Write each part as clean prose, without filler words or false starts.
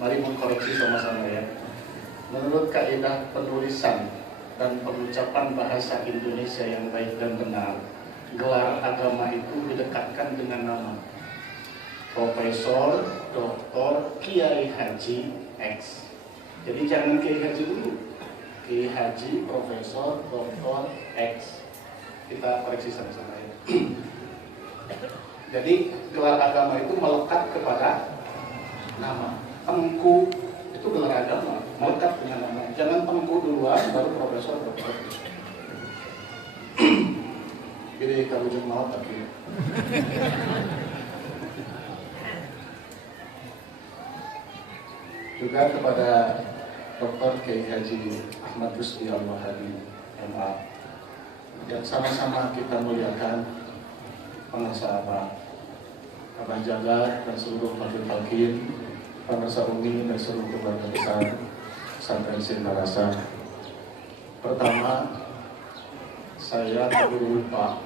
mari mengkoreksi sama-sama ya. Menurut kaidah penulisan dan pengucapan bahasa Indonesia yang baik dan benar, gelar agama itu didekatkan dengan nama Profesor Dr. Kiai Haji X. Jadi jangan Kiai Haji dulu, Kiai Haji Profesor Dr. X. Kita koreksi sama-sama ya. Jadi gelar agama itu melekat kepada nama. Tengku itu gelar agama, melekat dengan nama. Jangan tengku duluan baru profesor dokter. Jadi kalau ujung maut tapi. Juga kepada Dr. Kiai Haji Ahmad Rusdi Al-Wahabi MA yang sama-sama kita muliakan, pengacara Abang Jagat dan seluruh fakir-fakir, pemirsa Umi dan seluruh keluarga besar Pesantren Sintarasa. Pertama, saya perlu lupa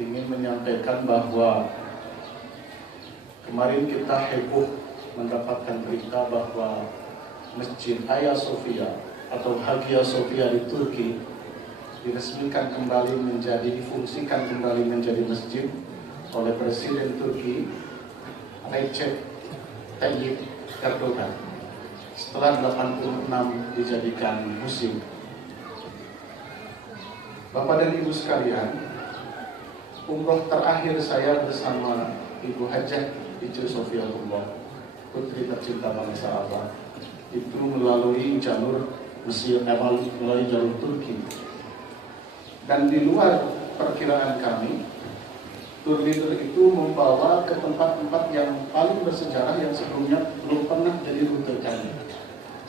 ingin menyampaikan bahwa kemarin kita heboh mendapatkan berita bahwa Masjid Hagia Sophia atau Hagia Sophia di Turki diresmikan kembali difungsikan kembali menjadi masjid oleh Presiden Turki Recep Tayyip Erdogan setelah 86 dijadikan museum. Bapak dan Ibu sekalian, umroh terakhir saya bersama Ibu Hajah Ijo Sofiatullah, putri tercinta bangsa Allah, itu melalui jalur Mesir, melalui jalur Turki. Dan di luar perkiraan kami, tour leader itu membawa ke tempat-tempat yang paling bersejarah yang sebelumnya belum pernah jadi rute kami.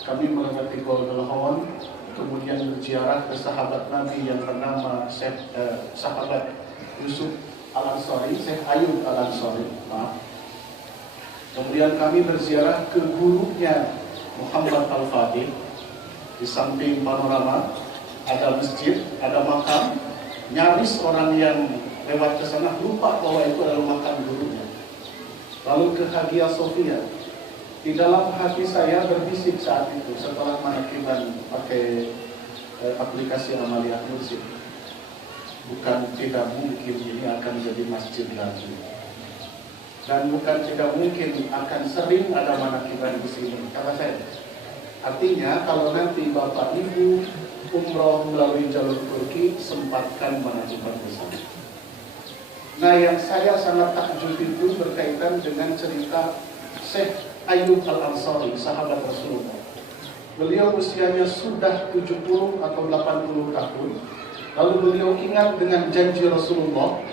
Kami melewati Golden Horn, kemudian berziarah ke sahabat Nabi yang bernama sahabat Yusuf Al-Ansari, Syekh Ayub Al-Ansari. Kemudian kami berziarah ke gurunya Muhammad Al-Fatih. Di samping panorama ada masjid, ada makam. Nyaris orang yang lewat ke sana lupa bahwa itu adalah makam gurunya. Lalu ke Hagia Sophia. Di dalam hati saya berbisik saat itu setelah manakiban pakai aplikasi Amaliyah Mursyid. Bukan tidak mungkin ini akan jadi masjid lagi. Dan bukan tidak mungkin akan sering ada manakiban di sini. Kata saya. Artinya kalau nanti Bapak Ibu umroh melalui jalur Turki, sempatkan manakiban bersama. Nah, yang saya sangat takjub itu berkaitan dengan cerita Syekh Ayub Al-Ansari, sahabat Rasulullah. Beliau usianya sudah 70 atau 80 tahun. Lalu beliau ingat dengan janji Rasulullah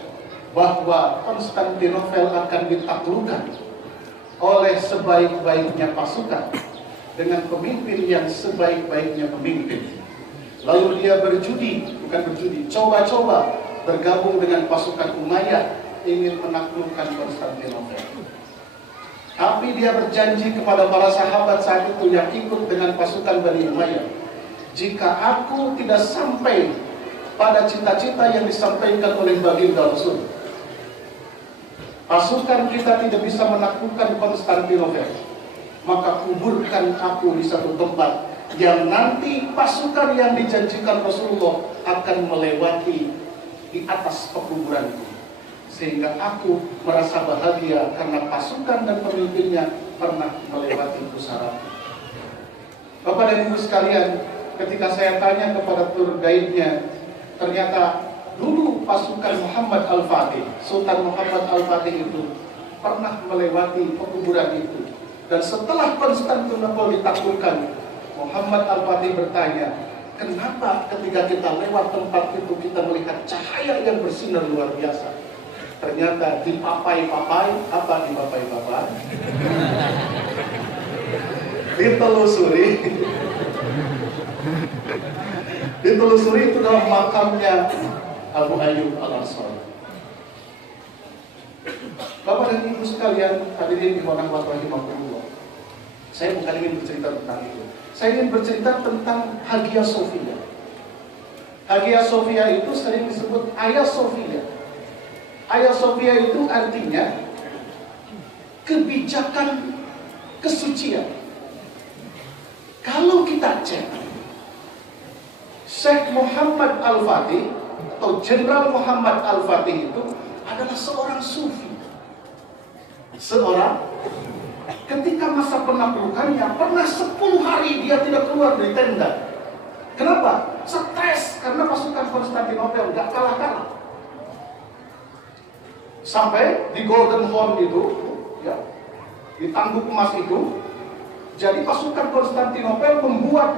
bahwa Konstantinopel akan ditaklukkan oleh sebaik-baiknya pasukan dengan pemimpin yang sebaik-baiknya pemimpin. Lalu dia coba-coba bergabung dengan pasukan Umayyah ingin menaklukkan Konstantinopel. Tapi dia berjanji kepada para sahabat saat itu yang ikut dengan pasukan Bani Umayyah, jika aku tidak sampai pada cita-cita yang disampaikan oleh baginda Rasul, pasukan kita tidak bisa menaklukkan Konstantinopel, maka kuburkan aku di satu tempat yang nanti pasukan yang dijanjikan Rasulullah akan melewati di atas pekuburanku, sehingga aku merasa bahagia karena pasukan dan pemimpinnya pernah melewati pusaraku. Bapak dan Ibu sekalian, ketika saya tanya kepada tour guide-nya, ternyata dulu pasukan Muhammad Al-Fatih, Sultan Muhammad Al-Fatih itu pernah melewati pekuburan itu. Dan setelah Konstantinopel ditaklukkan, Muhammad Al-Fatih bertanya, kenapa ketika kita lewat tempat itu kita melihat cahaya yang bersinar luar biasa? Ternyata dipapai-papai, apa dipapai-papai? Ditelusuri itu dalam makamnya Abu Ayyub Al-Ansari. Bapak dan Ibu sekalian, hadirin dimana Allah rahimahullah. Saya bukan ingin bercerita tentang itu. Saya ingin bercerita tentang Hagia Sophia. Hagia Sophia itu sering disebut Hagia Sophia. Hagia Sophia itu artinya kebijakan kesucian. Kalau kita cek, Syekh Muhammad Al-Fatih atau Jenderal Muhammad Al-Fatih itu adalah seorang sufi. Ketika masa penaklukannya, pernah 10 hari dia tidak keluar dari tenda. Kenapa? Stres, karena pasukan Konstantinopel gak kalah-kalah. Sampai di Golden Horn itu, ya, di Tanduk Emas itu, jadi pasukan Konstantinopel membuat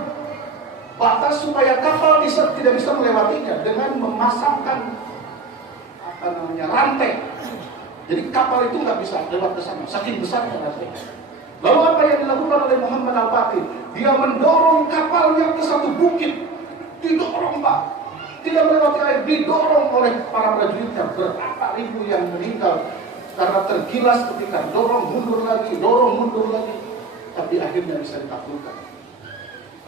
batas supaya kapal tidak bisa melewatinya dengan memasangkan rantai. Jadi kapal itu nggak bisa lewat ke sana, saking besarnya rantai. Lalu apa yang dilakukan oleh Muhammad Al-Fatih? Dia mendorong kapalnya ke satu bukit, didorong Pak, tidak melewati air, didorong oleh para prajuritnya, berapa ribu yang meninggal karena tergilas ketika dorong mundur lagi, tapi akhirnya bisa ditaklukkan.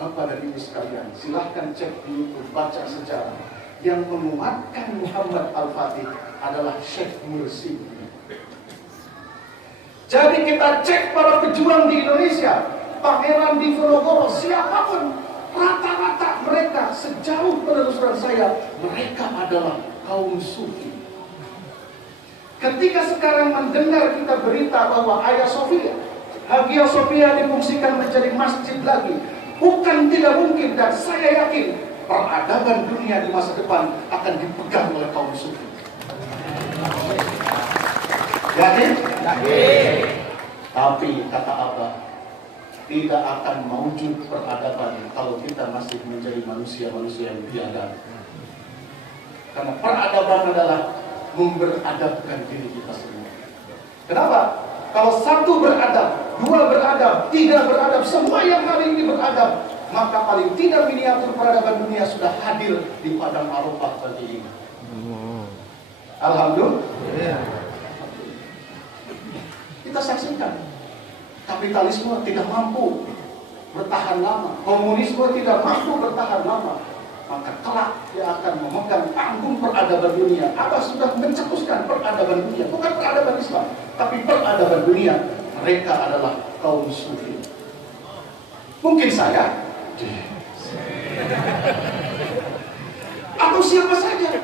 Bapak dan Ibu sekalian, silahkan cek di YouTube, baca sejarah. Yang menguatkan Muhammad Al-Fatih adalah Syekh Mursi. Jadi kita cek para pejuang di Indonesia, Pangeran Diponegoro, siapapun, rata-rata mereka sejauh penelusuran saya, mereka adalah kaum sufi. Ketika sekarang mendengar kita berita bahwa Hagia Sophia difungsikan menjadi masjid lagi, bukan tidak mungkin, dan saya yakin peradaban dunia di masa depan akan dipegang oleh kaum sufi. Yakin? Tapi kata Abah, tidak akan mewujud peradaban kalau kita masih menjadi manusia-manusia yang biadab. Karena peradaban adalah memberadabkan diri kita semua. Kenapa? Kalau satu beradab, dua beradab, tiga beradab, semua yang hari ini beradab, maka paling tidak miniatur peradaban dunia sudah hadir di padang Arafah pagi ini. Alhamdulillah. Kita saksikan, kapitalisme tidak mampu bertahan lama, komunisme tidak mampu bertahan lama, maka kelak dia akan memegang panggung peradaban dunia. Abah sudah mencetuskan peradaban dunia, bukan peradaban Islam, tapi peradaban dunia. Mereka adalah kaum sufi. Mungkin saya atau siapa saja.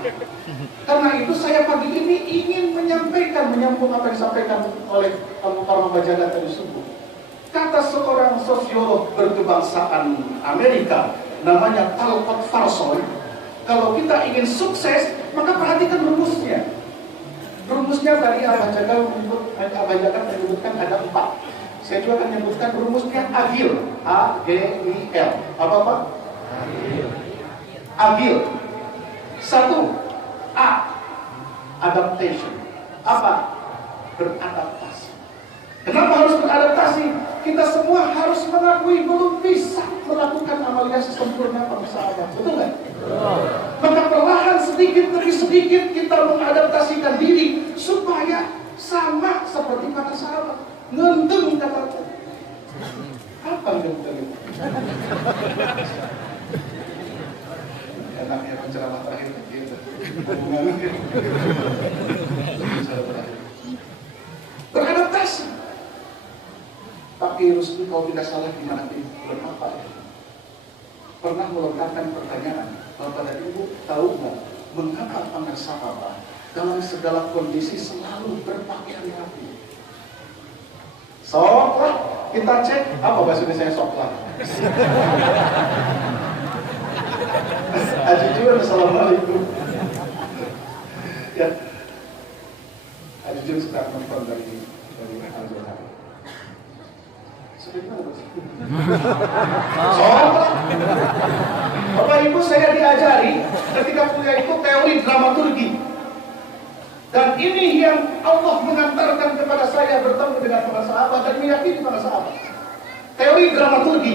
Karena itu saya pagi ini ingin menyambung apa yang disampaikan oleh Pak Bajaga tadi subuh. Kata seorang sosiolog berkebangsaan Amerika, namanya Talcott Farsoy, kalau kita ingin sukses, maka perhatikan rumusnya. Rumusnya tadi Abah Jaga menyebutkan ada 4. Saya juga akan menyebutkan rumusnya agil, A-G-I-L. Apa? Agil. 1. A. Adaptation. Apa? Beradaptasi. Kenapa harus beradaptasi? Kita semua harus mengakui belum bisa melakukan amalia sesempurna bangsa Adam. Betul nggak? Maka perlahan sedikit demi sedikit kita mengadaptasikan diri supaya sama seperti para sahabat. Ngenteng kata-kata. Apa ngenteng? Enaknya penceramah terakhir gitu. Beradaptasi. Tapi Rusdi kalau tidak salah di mana bulan apa ya? Pernah melontarkan pertanyaan, Bapak dan Ibu tahu nggak mengapa para sahabat dalam segala kondisi selalu berpakaian rapi? Soklah, kita cek apa bahasa Indonesia soklah? Ajujur, assalamualaikum. Ya, Ajujur sudah nonton dari Al-Jurnal. Sudah gimana bos? Bapak Ibu, saya diajari ketika kuliah itu teori dramaturgi. Dan ini yang Allah mengantarkan kepada saya bertemu dengan para sahabat dan meyakini para sahabat. Teori dramaturgi.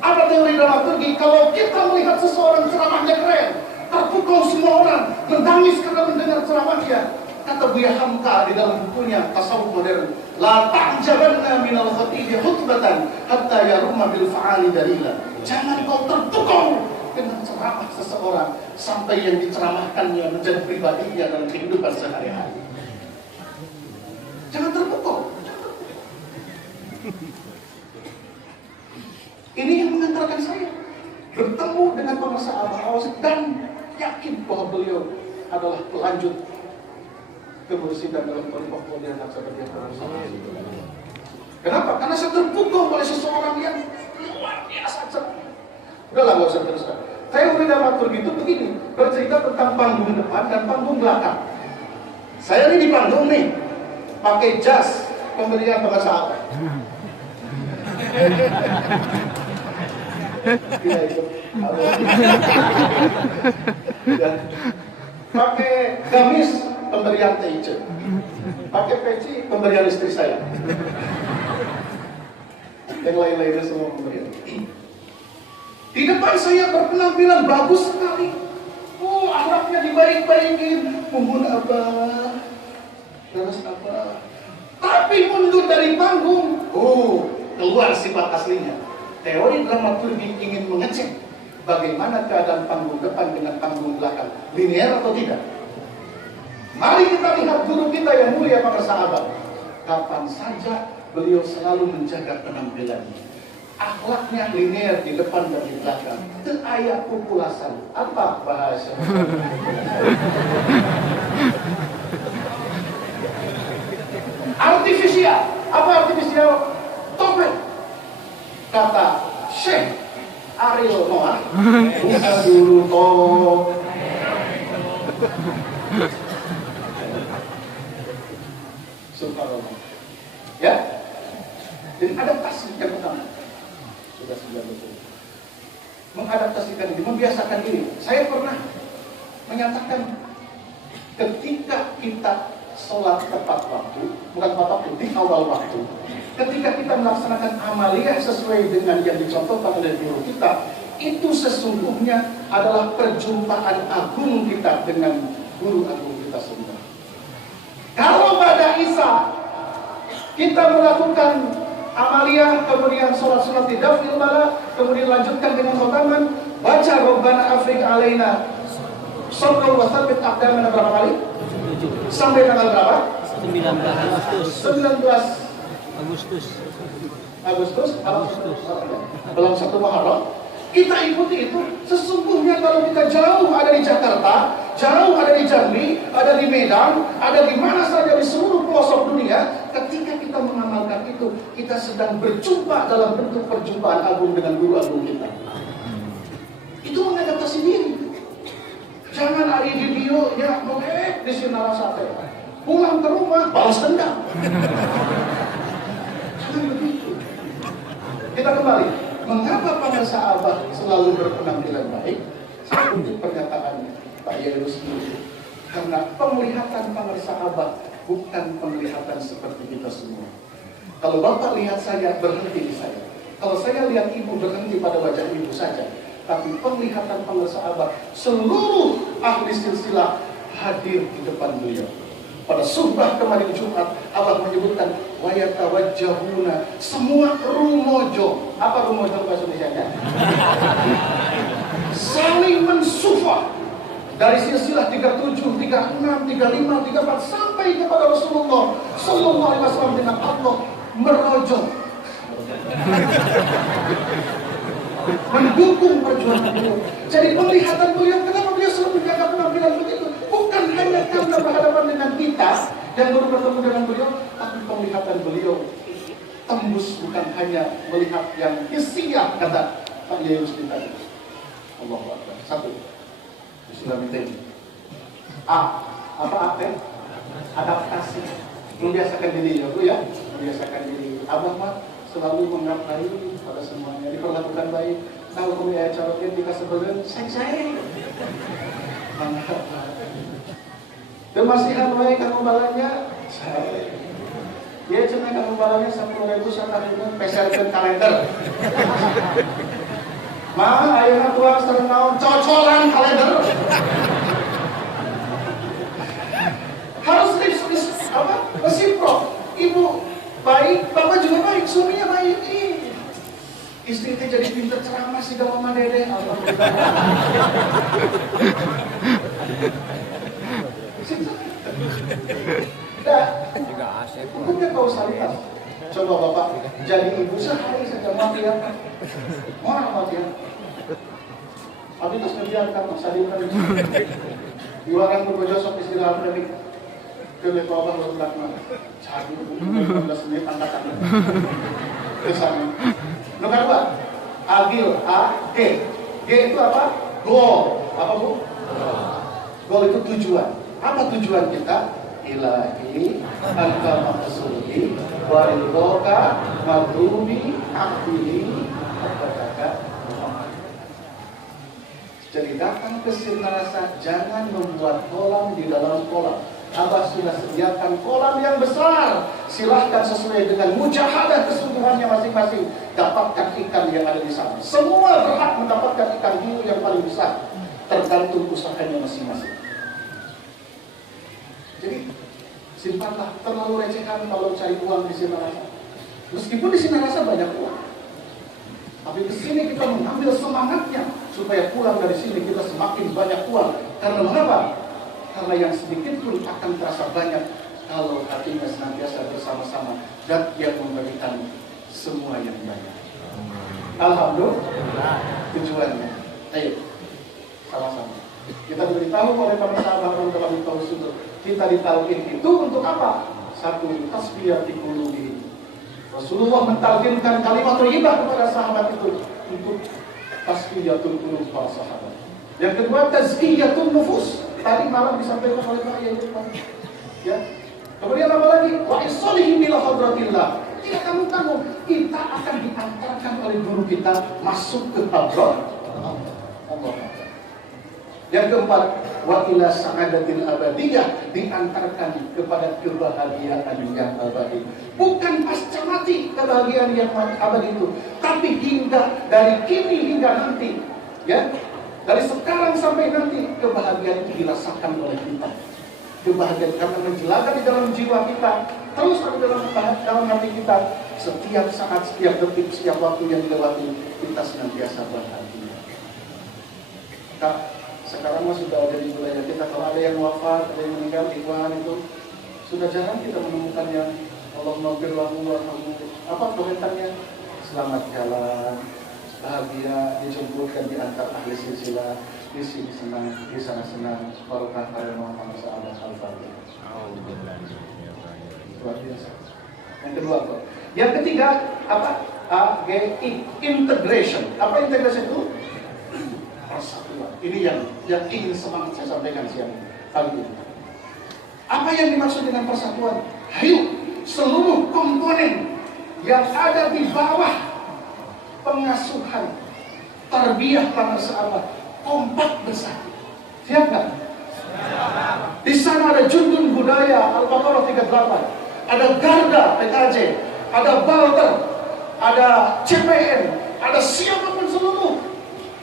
Apa teori dramaturgi? Kalau kita melihat seseorang ceramahnya keren, terpukau semua orang, menangis karena mendengar ceramahnya. Kata Buya Hamka di dalam bukunya Tasawuf Modern, la ta'jabanna minal khatibi khutbatan hatta yarumma bil fa'ali dalila. Jangan kau terpukau dengan ceramah seseorang sampai yang diceramahkannya menjadi pribadinya dalam kehidupan sehari-hari. Jangan terpukau. mengantarkan saya bertemu dengan pengusaha Abah dan yakin bahwa beliau adalah pelanjut kemursidan dalam pendidikan seperti yang pernah saya. Kenapa? Karena saya terpukul oleh seseorang yang luar biasa. Udahlah, nggak usah teruskan. Saya udah dramaturg itu begini, bercerita tentang panggung depan dan panggung belakang. Saya ini di panggung nih, pakai jas pemberian pengusaha Abah. Tidak ikut. Dan pakai gamis pemberian TIC, pakai peci pemberian istri saya, yang lain-lainnya semua pemberian. Di depan saya berpenampilan bagus sekali. Oh, akhlaknya dibaik-baikin, mohon Abah, terus apa? Tapi mundur dari panggung, oh, keluar sifat aslinya. Teori dramaturgi ingin mengecek bagaimana keadaan panggung depan dengan panggung belakang, linear atau tidak. Mari kita lihat guru kita yang mulia para sahabat. Kapan saja beliau selalu menjaga penampilannya. Akhlaknya linear di depan dan di belakang. Teaya populasan. Apa bahasa? Artifisial. Apa artifisial? Topeng. Kata Syekh Ariel Noah, buka dulu top. Subhanallah. Ya? Jadi adaptasi yang pertama. Sudah 90. Mengadaptasikan diri, membiasakan diri. Saya pernah menyatakan ketika kita sholat tepat waktu, bukan tepat waktu, di awal waktu, ketika kita melaksanakan amaliyah sesuai dengan yang dicontohkan oleh guru kita, itu sesungguhnya adalah perjumpaan agung kita dengan guru agung kita semua. Kalau pada Isa kita melakukan amaliyah, kemudian sholat sunat tidak fil bala, kemudian lanjutkan dengan khotaman, baca Rabbana Afriq alaina sallallahu wa tsabbit aqdamana berapa kali? Sampai tanggal berapa? 19 Agustus. Belum 1 Muharram. Kita ikuti itu. Sesungguhnya kalau kita jauh ada di Jakarta, jauh ada di Jambi, ada di Medan, ada di mana saja di seluruh pelosok dunia, ketika kita mengamalkan itu, kita sedang berjumpa dalam bentuk perjumpaan agung dengan guru agung kita. Itu mengadaptasi diri. Jangan ada di video, ya boleh di Sinara Sate. Pulang ke rumah, balas dendam. Jangan begitu. Kita kembali. Mengapa para sahabat selalu berpenampilan baik? Saya kutip pernyataan Pak Yairus dulu. Karena penglihatan para sahabat bukan penglihatan seperti kita semua. Kalau Bapak lihat saya, berhenti di saya. Kalau saya lihat Ibu, berhenti pada wajah Ibu saja. Tapi penglihatan para sahabat, seluruh ahli silsilah hadir di depan beliau. Pada sumpah kemarin Jumat, Allah menyebutkan wayatawajjahuna, semua rumojo. Apa rumojo bahasa Indonesia? Saling mensufah dari silsilah 37, 36, 35, 34 sampai kepada Rasulullah sallallahu alaihi wasallam dengan Allah merojok. Mendukung perjuangan beliau. Jadi penglihatan beliau, kenapa beliau selalu menjaga penampilan begitu? Bukan hanya karena berhadapan dengan kita yang baru bertemu dengan beliau, tapi penglihatan beliau tembus bukan hanya melihat yang hissiyah, kata Pak Yairus tadi. Allahu Akbar. 1. Bismillahirrahmanirrahim. A. Apa A? Adaptasi. Membiasakan diri ya Bu ya. Membiasakan diri. Abah mah selalu menghargai pada semuanya, diperlakukan baik. Kalau punya calonnya dikasih sebelum saya demasihan baik kamu balanya saya. Dia cuma kamu balanya 10.000 satu peserkan kalender. Mah ayeuna tuang sareng naon cocolan kalender. Harus apa? Resiprok. Ibu baik, bapak juga baik, suaminya baik. Istri itu jadi pintar ceramah sih sama Mama Dede. Nah, hukumnya kausalitas. Coba Bapak jadi ibu sehari saja mati ya. Mati ya. Tapi terus ngebiarkan masa diukan. Iwaran berbojosok istirahat tadi. Ke bawah berbelakang. Cari 15 menit angkat tangan. Ke sana. Nomor 2. Agil, A-G. G itu apa? Goal. Apa Bu? Goal itu tujuan. Apa tujuan kita? Ilahi, anta maqsudi, waridoka, madrubi, akbili, kata Muhammad. Jadi datang ke Sinarasa, jangan membuat kolam di dalam kolam. Abah sudah sediakan kolam yang besar. Silahkan sesuai dengan mujahadah kesungguhannya masing-masing. Dapatkan ikan yang ada di sana. Semua berhak mendapatkan ikan hiu yang paling besar. Tergantung usahanya masing-masing. Jadi simpanlah, terlalu recehkan kalau cari uang di Sinarasa. Meskipun di Sinarasa banyak uang, tapi di sini kita mengambil semangatnya supaya pulang dari sini kita semakin banyak uang. Karena mengapa? Karena yang sedikit pun akan terasa banyak kalau hatinya senantiasa bersama-sama dan yang memberikan semua yang banyak. Alhamdulillah. Tujuannya. Ayo, sama-sama. Kita diberitahu oleh para sahabat yang telah ditahu sudut. Kita ditalkin itu untuk apa? Satu, tasbiyah di qulubi. Rasulullah mentalkinkan kalimat thayyibah kepada sahabat itu untuk tasbiyatul qulub para sahabat. Yang kedua, tazkiyatun nufus. Tadi malam disampaikan oleh Pak Yai. Ya. Kemudian apa lagi? Wa isolihim ila hadratillah. Tidak kamu kita akan diantarkan oleh guru kita masuk ke hadrat Allah. Yang keempat, wa ila sa'adatil abadiyah, diantarkan kepada kebahagiaan yang abadi. Bukan pasca mati kebahagiaan yang abadi itu, tapi hingga dari kini hingga nanti, ya. Dari sekarang sampai nanti kebahagiaan itu dirasakan oleh kita. Kebahagiaan karena menjelaga di dalam jiwa kita, terus ada dalam hati kita. Setiap saat, setiap detik, setiap waktu yang dilewati, kita senantiasa bahagia. Kak, sekarang mah sudah ada di wilayah kita. Kalau ada yang wafat, ada yang meninggal, ikhwan itu sudah jarang kita menemukannya. Allahumma firlahu warhamhu. Apa komentarnya? Selamat jalan, bahagia, dijemput dan diantar ahli silsilah. Di sini senang, di sana senang. Barokah pada Muhammad sahabat al-Fatihah. Luar biasa. Yang kedua apa? Yang ketiga apa? A-G-I, integration. Apa integration itu? Persatuan. Ini yang ingin semangat saya sampaikan siang kali ini. Apa yang dimaksud dengan persatuan? Ayo, seluruh komponen yang ada di bawah pengasuhan tarbiyah para sahabat kompak bersatu. Siap nggak? Di sana ada Jundun Budaya Al-Baqarah 38, ada Garda PKJ, ada Balter, ada CPN, ada siapapun seluruh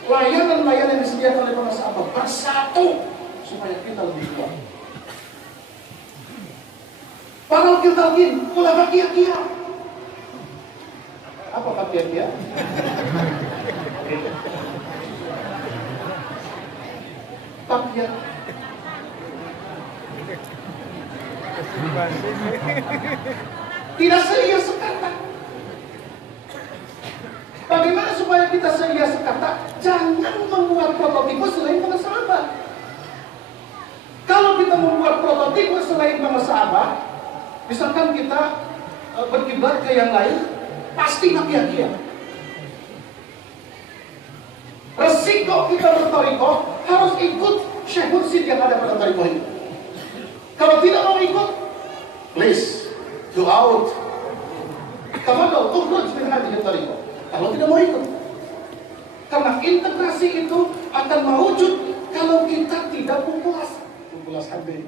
layanan-layanan yang disediakan oleh para sahabat bersatu supaya kita lebih kuat. Para kiltalkin, ulama kia-kia. Apa Pak kia-kia? Tabiat. Tidak seia sekata. Bagaimana supaya kita seia sekata? Jangan membuat prototipe selain para sahabat. Kalau kita membuat prototipe selain para sahabat, misalkan kita berkiblat ke yang lain, pasti kia-kia. Resiko kita bertorikoh harus ikut Syekh Mursid yang ada pada torikoh ini. Kalau tidak mau ikut, please go out. Tafadhol, ukhruj min hadhihi torikoh. Kalau tidak mau ikut, karena integrasi itu akan mewujud kalau kita tidak kumpulas hati.